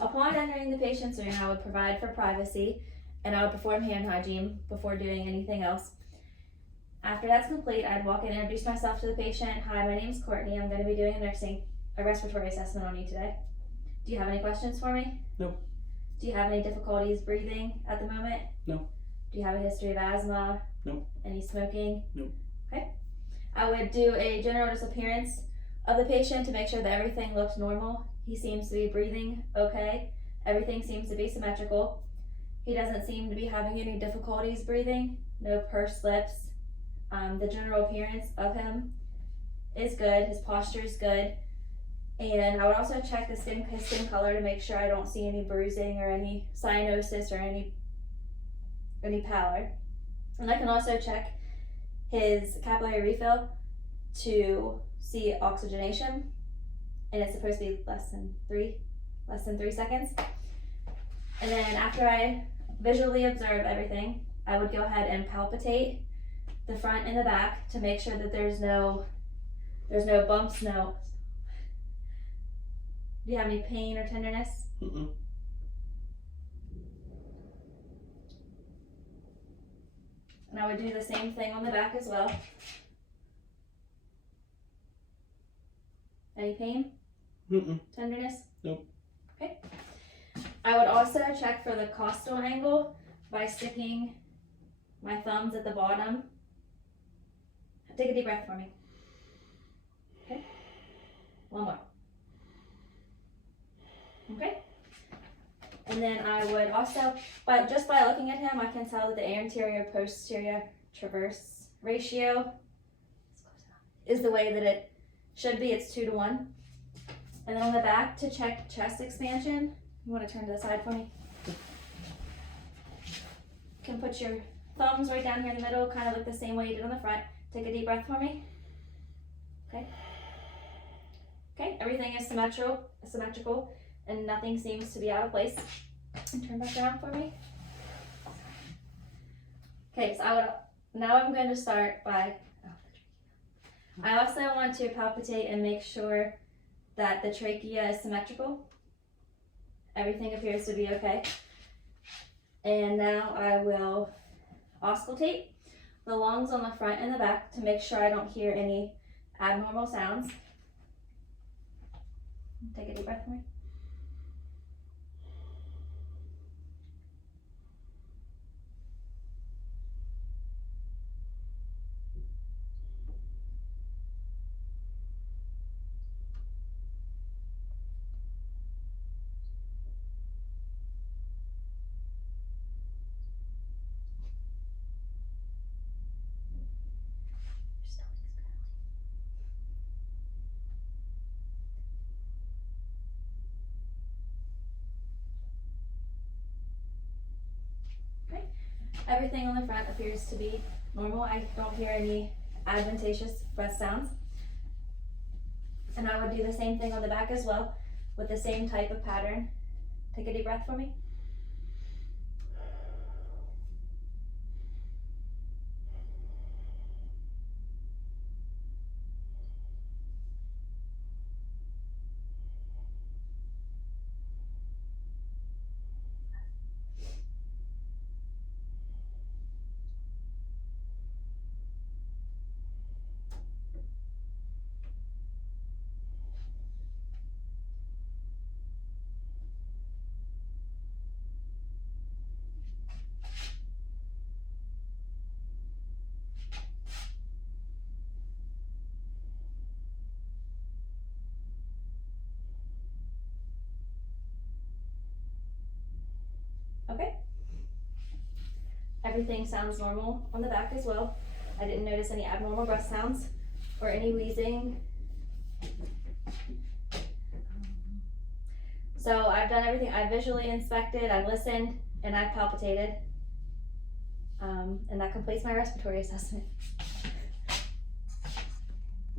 Upon entering the patient's room, I would provide for privacy and I would perform hand hygiene before doing anything else. After that's complete, I'd walk in and introduce myself to the patient. Hi, my name's Courtney. I'm going to be doing a respiratory assessment on you today. Do you have any questions for me? No. Do you have any difficulties breathing at the moment? No. Do you have a history of asthma? No. Any smoking? No. Okay. I would do a general disappearance of the patient to make sure that everything looks normal. He seems to be breathing okay. Everything seems to be symmetrical. He doesn't seem to be having any difficulties breathing. No pursed lips. The general appearance of him is good. His posture is good. And I would also check his skin color to make sure I don't see any bruising or any cyanosis or any pallor. And I can also check his capillary refill to see oxygenation, and it's supposed to be less than 3 seconds. And then after I visually observe everything, I would go ahead and palpitate the front and the back to make sure that there's no bumps, no. Do you have any pain or tenderness? Mm-mm. And I would do the same thing on the back as well. Any pain? Mm-mm. Tenderness? Nope. Okay. I would also check for the costal angle by sticking my thumbs at the bottom. Take a deep breath for me. Okay. One more. Okay. And then I would also, but just by looking at him, I can tell that the anterior-posterior traverse ratio is the way that it should be. It's 2 to 1. And then on the back, to check chest expansion, you want to turn to the side for me? You can put your thumbs right down here in the middle, kind of like the same way you did on the front. Take a deep breath for me. Okay. Okay, everything is symmetrical, and nothing seems to be out of place. And turn back around for me. Okay, so now I'm going to start by, I also want to palpitate and make sure that the trachea is symmetrical. Everything appears to be okay. And now I will auscultate the lungs on the front and the back to make sure I don't hear any abnormal sounds. Take a deep breath for me. Everything on the front appears to be normal. I don't hear any adventitious breath sounds. And I would do the same thing on the back as well with the same type of pattern. Take a deep breath for me. Okay. Everything sounds normal on the back as well. I didn't notice any abnormal breath sounds or any wheezing. So I've done everything. I visually inspected, I've listened, and I've palpitated. And that completes my respiratory assessment.